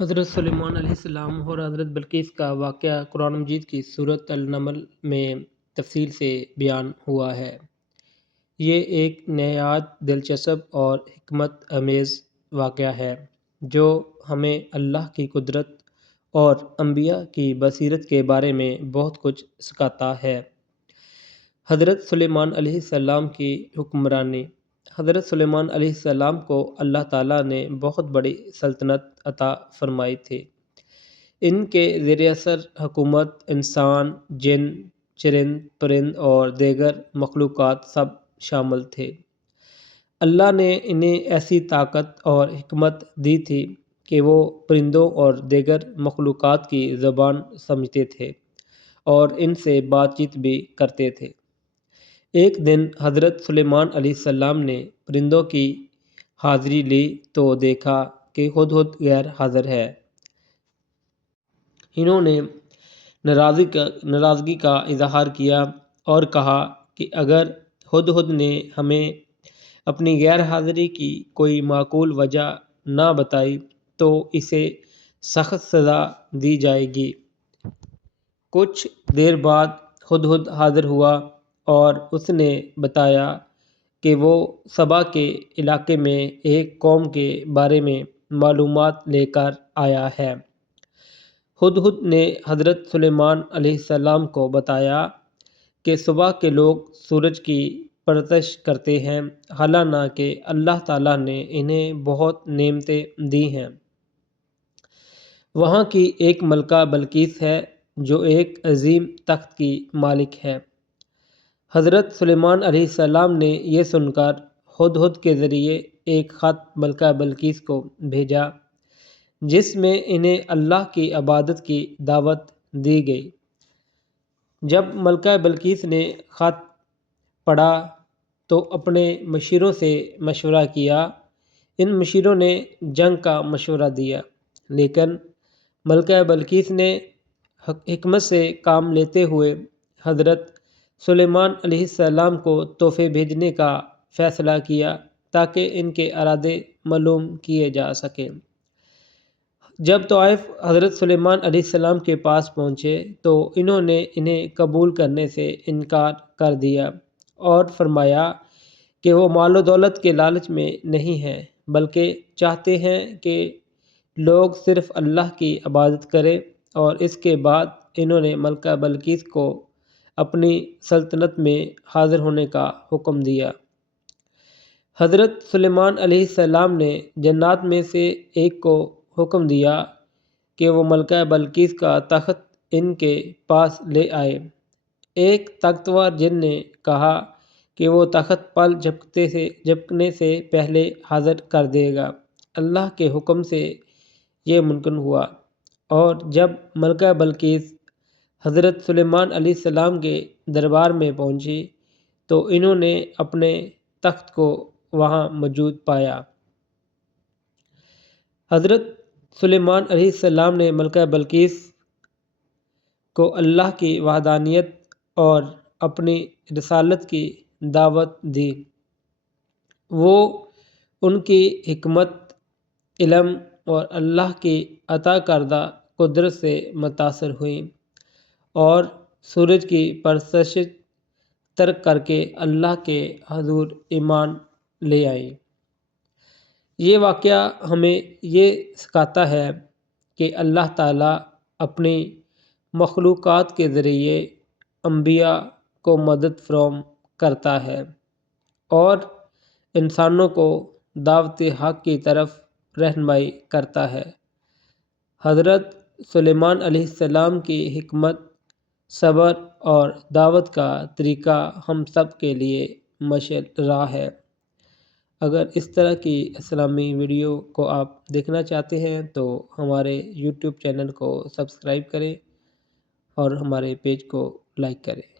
حضرت سلیمان علیہ السلام اور حضرت بلقیس کا واقعہ قرآن مجید کی سورۃ النمل میں تفصیل سے بیان ہوا ہے۔ یہ ایک نہایت دلچسپ اور حکمت آمیز واقعہ ہے جو ہمیں اللہ کی قدرت اور انبیاء کی بصیرت کے بارے میں بہت کچھ سکھاتا ہے۔ حضرت سلیمان علیہ السلام کی حکمرانی۔ حضرت سلیمان علیہ السلام کو اللہ تعالیٰ نے بہت بڑی سلطنت عطا فرمائی تھی۔ ان کے زیر اثر حکومت انسان، جن، چرند، پرند اور دیگر مخلوقات سب شامل تھے۔ اللہ نے انہیں ایسی طاقت اور حکمت دی تھی کہ وہ پرندوں اور دیگر مخلوقات کی زبان سمجھتے تھے اور ان سے بات چیت بھی کرتے تھے۔ ایک دن حضرت سلیمان علیہ السلام نے پرندوں کی حاضری لی تو دیکھا کہ ہدہد غیر حاضر ہے۔ انہوں نے ناراضگی کا اظہار کیا اور کہا کہ اگر ہدہد نے ہمیں اپنی غیر حاضری کی کوئی معقول وجہ نہ بتائی تو اسے سخت سزا دی جائے گی۔ کچھ دیر بعد ہدہد حاضر ہوا اور اس نے بتایا کہ وہ سبا کے علاقے میں ایک قوم کے بارے میں معلومات لے کر آیا ہے۔ ہدہد نے حضرت سلیمان علیہ السلام کو بتایا کہ صبح کے لوگ سورج کی پرستش کرتے ہیں، حالانکہ اللہ تعالیٰ نے انہیں بہت نعمتیں دی ہیں۔ وہاں کی ایک ملکہ بلقیس ہے جو ایک عظیم تخت کی مالک ہے۔ حضرت سلیمان علیہ السلام نے یہ سن کر ہدہد کے ذریعے ایک خط ملکہ بلقیس کو بھیجا جس میں انہیں اللہ کی عبادت کی دعوت دی گئی۔ جب ملکہ بلقیس نے خط پڑھا تو اپنے مشیروں سے مشورہ کیا۔ ان مشیروں نے جنگ کا مشورہ دیا، لیکن ملکہ بلقیس نے حکمت سے کام لیتے ہوئے حضرت سلیمان علیہ السلام کو تحفے بھیجنے کا فیصلہ کیا تاکہ ان کے ارادے معلوم کیے جا سکیں۔ جب طائف حضرت سلیمان علیہ السلام کے پاس پہنچے تو انہوں نے انہیں قبول کرنے سے انکار کر دیا اور فرمایا کہ وہ مال و دولت کے لالچ میں نہیں ہیں بلکہ چاہتے ہیں کہ لوگ صرف اللہ کی عبادت کریں، اور اس کے بعد انہوں نے ملکہ بلقیس کو اپنی سلطنت میں حاضر ہونے کا حکم دیا۔ حضرت سلیمان علیہ السلام نے جنات میں سے ایک کو حکم دیا کہ وہ ملکہ بلقیس کا تخت ان کے پاس لے آئے۔ ایک طاقتور جن نے کہا کہ وہ تخت پل جھپکنے سے پہلے حاضر کر دے گا۔ اللہ کے حکم سے یہ ممکن ہوا، اور جب ملکہ بلقیس حضرت سلیمان علیہ السلام کے دربار میں پہنچی تو انہوں نے اپنے تخت کو وہاں موجود پایا۔ حضرت سلیمان علیہ السلام نے ملکہ بلقیس کو اللہ کی وحدانیت اور اپنی رسالت کی دعوت دی۔ وہ ان کی حکمت، علم اور اللہ کی عطا کردہ قدرت سے متاثر ہوئیں اور سورج کی پرستش ترک کر کے اللہ کے حضور ایمان لے آئیں۔ یہ واقعہ ہمیں یہ سکھاتا ہے کہ اللہ تعالیٰ اپنی مخلوقات کے ذریعے انبیاء کو مدد فراہم کرتا ہے اور انسانوں کو دعوت حق کی طرف رہنمائی کرتا ہے۔ حضرت سلیمان علیہ السلام کی حکمت، صبر اور دعوت کا طریقہ ہم سب کے لیے مشعل راہ ہے۔ اگر اس طرح کی اسلامی ویڈیو کو آپ دیکھنا چاہتے ہیں تو ہمارے یوٹیوب چینل کو سبسکرائب کریں اور ہمارے پیج کو لائک کریں۔